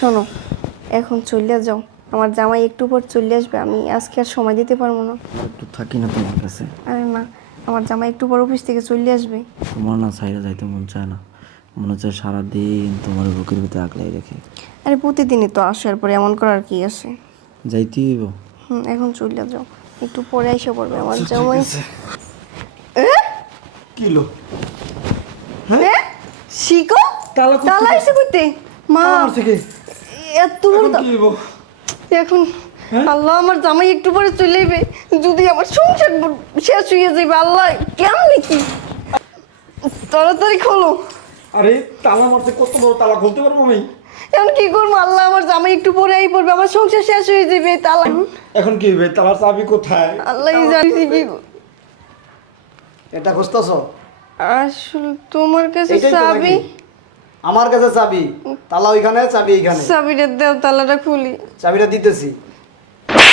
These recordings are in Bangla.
শোনো এখন চলে যাও। আমার জামাই একটু পর চলে আসবে আমি আজকে আর সময় দিতে পারব না। একটু থাকি না তোমার কাছে। আরে না আমার জামাই একটু পর অফিস থেকে চলে আসবে। তোমার না সাইডে যাইতে মন চায় না। মনে হচ্ছে সারাদিন তোমার বুকের ভিতরে আগলাই রেখে। আরে প্রতিদিনই তো আসার পরে এমন করার কি আছে? যাইতেই হইব। হুম এখন চলে যাও। একটু পরে এসে পড়বে আমার জামাই। কিলো হ্যাঁ শিখো তালা করতে মা। এত বড় এখন হ্যাঁ? আল্লাহ আমার জামাই একটু পরে চলে যাবে যদি আমার সংসার ব- শেষ হয়ে যাবে আল্লাহ কেমন কি? তাড়াতাড়ি খোলো। আরে তালা মারতে কত বড় তালা খুলতে পারব আমি? এখন কি করব? আল্লাহ আমার জামাই একটু পরে আই পড়বে আমার সংসার শেষ হয়ে যাবে তালা এখন কি হইবে? তালার চাবি কোথায়? আল্লাহ জানিস কি এটা খুঁজতেছ? আসলে তোমার কাছে এইটাই তো চাবি নাকি? আমার কাছে চাবি তালা ওইখানে চাবি এইখানে। চাবিটা দেও তালাটা খুলি। চাবিটা দিতেছি।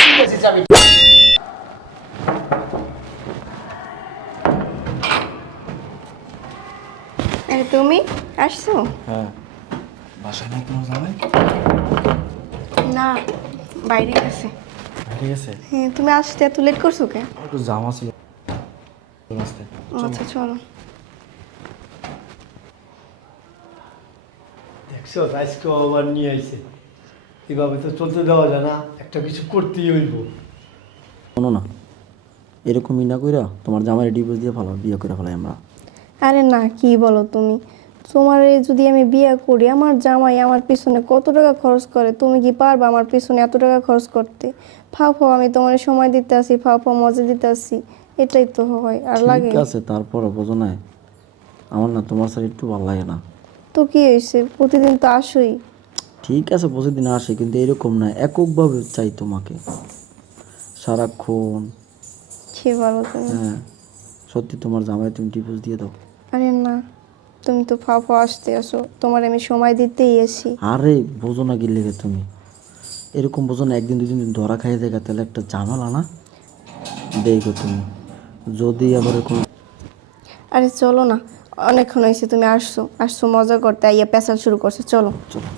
দিতেছি চাবি। আরে তুমি আসছো? হ্যাঁ। বাসায় নাই তোমার জামাই? না বাইরে গেছে। ঠিক আছে হ্যাঁ তুমি আসতে এত লেট করছ কে একটু জামা ছিল। আচ্ছা চলো। দেখছ আজকে আবার নিয়ে আইছে। এভাবে তো চলতে দেওয়া যায় না একটা কিছু করতেই হইব। শোনো না এরকমই না কইরা তোমার জামাই ডিভোর্স দিয়ে ফেলো বিয়ে করে ফেলাই আমরা। আরে না কি বলো তুমি? তোমার এই যদি আমি বিয়ে করি আমার জামাই আমার পিছনে কত টাকা খরচ করে? তুমি কি পারবে আমার পিছনে এত টাকা খরচ করতে? ফাও ফাও আমি তোমার সময় দিতে আসি ফাও ফাও মজা দিতে আসি। এটাই তো হয় আর লাগে। ঠিক আছে তারপরও বোঝো না আমার না তোমার সাথে একটু ভালো লাগে না। তো কি হয়েছে? প্রতিদিন তো আসোই। ঠিক আছে প্রতিদিন আসে কিন্তু এরকম না এককভাবে চাই তোমাকে। সারাক্ষণ। কি বলো তুমি হ্যাঁ। সত্যি তোমার জামাই তুমি ডিভোর্স দিয়ে দাও। আরে না তুমি তো ফাও ফাও আসতে আসো তোমার আমি সময় দিতেই আসি। আরে বোঝো না কি লেগে তুমি। এরকম বোঝো না একদিন দুদিন দিন ধরা খাইয়ে দেখা তাহলে একটা ঝামেলা না? দেখো তুমি যদি আবার এরকম আরে চলো না অনেকক্ষণ হয়েছে তুমি আসছো আসছো মজা করতে আইয়া পেশাল শুরু করছ চলো চলো।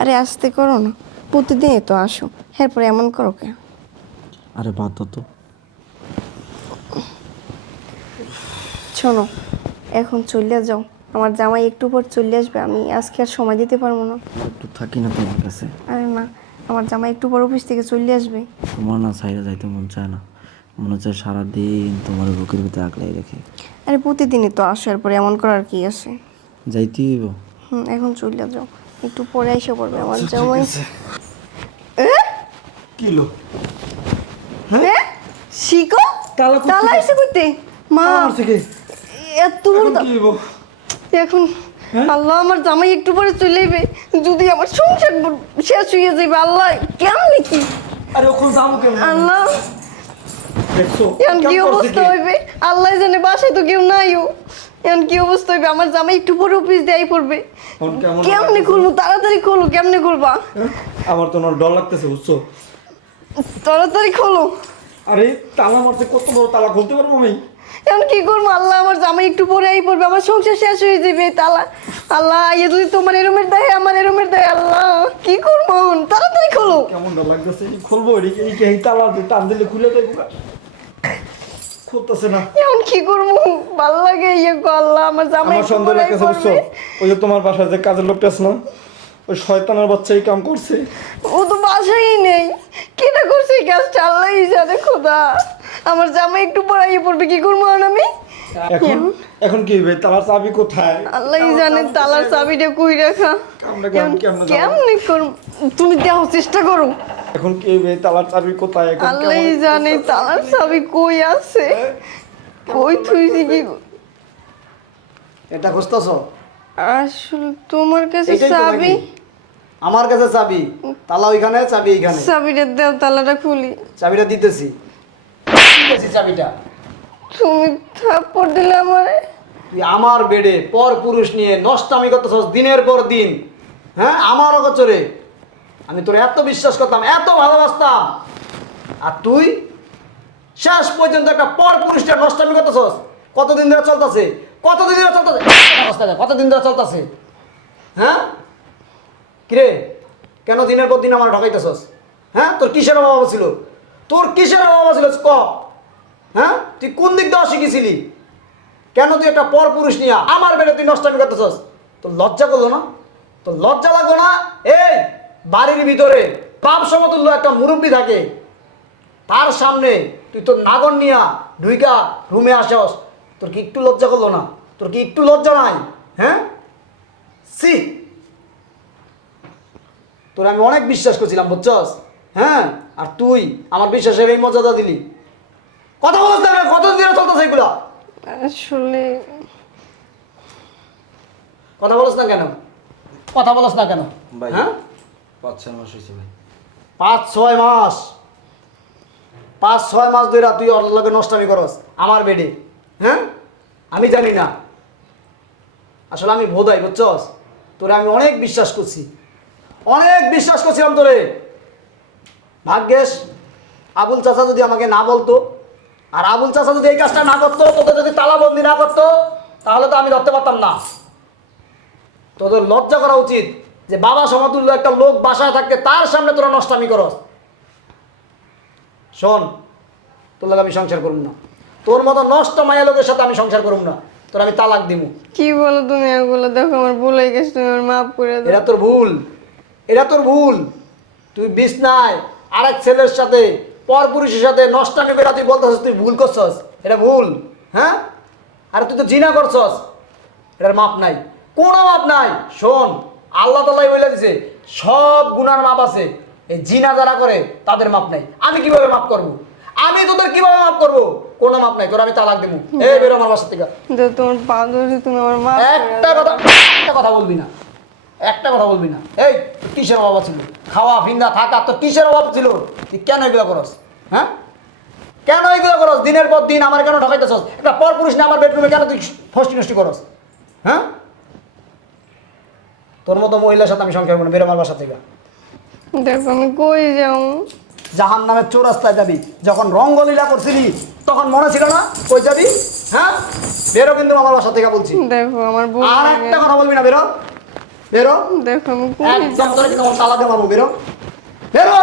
আরে আসতে করো না। প্রতিদিনই তো আসো। এরপরে এমন করো কে? আরে বাদ দাও তো। শোনো এখন চলে যাও। আমার জামাই একটু পর চলে আসবে। আমি আজকে আর সময় দিতে পারব না। একটু থাকি না তোমার কাছে। আরে না আমার জামাই একটু পর অফিস থেকে চলে আসবে। তোমার না সাইডে যাইতে মন চায় না। মনে হচ্ছে সারাদিন তোমার বুকের ভিতরে আগলাই রেখে। আরে প্রতিদিনই তো আসার পরে এমন করার কি আছে? যাইতেই হইব। হুম এখন চলে যাও। একটু পরে এসে পড়বে আমার জামাই। কিলো হ্যাঁ? শিখো তালা। এসে করতে মা এত এখন এখন আল্লাহ আমার জামাই একটু পরে চলে যাবে। যদি আমার সংসার শেষ হয়ে যাবে আল্লাহ কেমন কি? আরে ওখানে যাব কেমন? আল্লাহ। এখন কি অবস্থা হইবে? আল্লাহ জানে বাসায় তো কেউ নাইও। এখন কি অবস্থা হইবে? আমার জামাই একটু পরে অফিস দেয় পড়বে। কেমন খুলবো? তাড়াতাড়ি খোলো কেমনে খুলবা? আমার তো ডর লাগতেছে বুঝছ? তাড়াতাড়ি খোলো। আরে তালা মারতে কত বড় তালা খুলতে পারব আমি? এখন কি করব? আল্লাহ আমার জামাই একটু পরে আই পড়বে আমার সংসার শেষ হয়ে যাবে তালা। আল্লাহ ইয়ে যদি তোমার এরমের দেয় আমার এরমের দেয় আল্লাহ কি করব? তাড়াতাড়ি খোলো। কেমন ডর লাগতেছে? খুলবো এই এই তালা টান দিলে খুলে দেবো খুলতেছে না। এখন কি করব? ভালো লাগে ইয়ে আল্লাহ আমার জামাই আমার একটু সন্দেহ লাগতেছে বুঝছ? ওই যে তোমার বাসায় যে কাজের লোকটা আছে না ওই শয়তানের বাচ্চা এই কাম করছে। ও তো বাসাই নেই। কেটা করছে এই কাজটা? আল্লাহই জানে খোদা। আমার জামাই একটু পড়াইয়ে পড়বে কি করব এখন আমি? এখন? এখন? কি ভাই তালার চাবি কোথায়? আল্লাহ জানে তালার চাবিটা কই রাখা? কেমনে করুম তুমি দেওয়ার চেষ্টা করো। এখন কি তালার চাবি কোথায়? এখন আল্লাহ জানে তালার চাবি কই আছে? কই থুইছি কি এটা খুঁজতেছ? আসলে তোমার কাছে চাবি? আমার কাছে চাবি। তালা ওইখানে চাবি এইখানে? চাবিটা দেও তালাটা খুলি। চাবিটা দিতেছি। দিতেছি চাবিটা। তুমি থাপ্পড় দিলে আমারে? তুই আমার বেডে পর পুরুষ নিয়ে নষ্টামি করতেছস দিনের পর দিন। হ্যাঁ? আমার অগচরে। আমি তোর এত বিশ্বাস করতাম, এত ভালোবাসতাম। আর তুই শেষ পর্যন্ত একটা পর পুরুষটা নষ্টামি করতেছস। কতদিন ধরে চলতেছে? কতদিন ধরে চলতেছে? কতদিন ধরে চলতেছে? হ্যাঁ? কিরে? কেন দিনের পর দিন আমার ঠকাইতেছস হ্যাঁ? তোর কিসের অভাব ছিল? তোর কিসের অভাব ছিল? ক? হ্যাঁ? তুই কোন দিক দিয়ে শিখেছিলি কেন তুই একটা পর পুরুষ নিয়ে আমার বেড়ে তুই নষ্ট নষ্টামি করতেছস? তোর লজ্জা করল না? তোর লজ্জা লাগল না? এই! বাড়ির ভিতরে পাপ সমতুল্য একটা মুরব্বী থাকে তার সামনে তুই তোর নাগর নিয়া ঢুইকা রুমে আসস তোর কি একটু লজ্জা করল না? তোর কি একটু লজ্জা নাই? হ্যাঁ? সি তোর আমি অনেক বিশ্বাস করছিলাম বুঝছস? হ্যাঁ? আর তুই আমার বিশ্বাসের এই মর্যাদা দিলি। কথা বলছ না কত দিনে চলতেছে এগুলা? আসলে কথা বলছ না কেন? কথা বলছ না কেন? ভাই হ্যাঁ? পাঁচ, ছয় মাস হয়েছে ভাই। পাঁচ, ছয় মাস। পাঁচ, ছয় মাস ধরে তুই ওর লগে নষ্টামি করস, আমার বেডে। হ্যাঁ? আমি জানি না। আসলে আমি বোধাই বুঝছস? তোরে আমি অনেক বিশ্বাস করছি। অনেক বিশ্বাস করছিলাম তোরে। ভাগ্যেশ, আবুল চাচা যদি আমাকে না বলতো, আর আবুল চাচা যদি এই কাজটা না করতো, তোকে যদি তালাবন্দি না করতো, তাহলে তো আমি ধরতে পারতাম না। তোদের লজ্জা করা উচিত। যে বাবা সমতুল্য একটা লোক বাসায় থাকতে তার সামনে তোরা নষ্টামি করস। শোন তোর লাগে আমি সংসার করুম না। তোর মতো নষ্ট মায়া লোকের সাথে আমি সংসার করুম না। তোর আমি তালাক দিব কি বলো তুমি এগুলো? দেখো আমার ভুলে গেছে তুমি আমার মাফ করে দাও। এটা তোর ভুল। এটা তোর ভুল। তুই বিছনায় আরেক ছেলের সাথে পর পুরুষের সাথে নষ্টামি করে তুই বলতেছিস তুই ভুল করছস। এটা ভুল হ্যাঁ? আর তুই তো জিনা করছস। এটার মাপ নাই। কোনো মাপ নাই। শোন আল্লাহ তাল্লাহ বলে দিছে সব গুনার মাপ আছে এই জিনা যারা করে তাদের মাপ নাই। আমি কীভাবে মাপ করব? আমি তোদের কীভাবে মাপ করব? কোনো মাপ নাই তোর আমি তালাক দেবো। এই বেরো আমার বাসা থেকে। তোমার পা ধরে তুমি আমার মাফ একটা কথা একটা কথা বলবি না। একটা কথা বলবি না। এই কিসের অভাব ছিল? খাওয়া ফিন্দা থাকা তো কিসের অভাব ছিল? তুই কেন এগুলো করস? হ্যাঁ? কেন এগুলো করস? দিনের পর দিন আমার কেন ঠকাইতেছস? একটা পর পুরুষ না আমার বেডরুমে কেন তুই ফষ্টি নষ্টি করস? হ্যাঁ? তোর মতো মহিলার সাথে আমি সংসার করব না বেরো আমার বাসা থেকে। দেখো আমি কই যাও জাহান নামের চৌরাস্তায় যাবি যখন রঙ্গলীলা করছিলি তখন মনে ছিল না কই যাবি? হ্যাঁ? বেরো কিন্তু আমার বাসা থেকে বলছি। দেখো আমার ভুল আর একটা কথা বলবি না বেরো। বেরো। দেখো আমি কই যাও তোরে তালাকে মারবো বেরো। বেরো।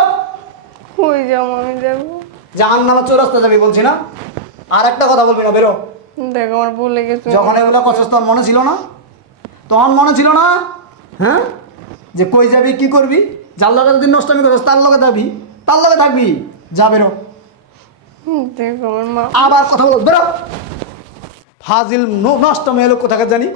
কই যাও আমি দেখো। জাহান নামা চৌরাস্তা যাবি বলছি না? আর একটা কথা বলবি না বেরো। দেখো আমার ভুলে গেছে যখন এগুলো কচস তখন মনে ছিল না? তখন মনে ছিল না? হ্যাঁ? যে কই যাবি কি করবি? যার লগে যদি নষ্টমি করিস তার লগে যাবি। তার লগে থাকবি। যা বেরো। আবার কথা বল বেরো। ফাজিল ন- নষ্ট মেয়ে লোক কোথাকার জানি?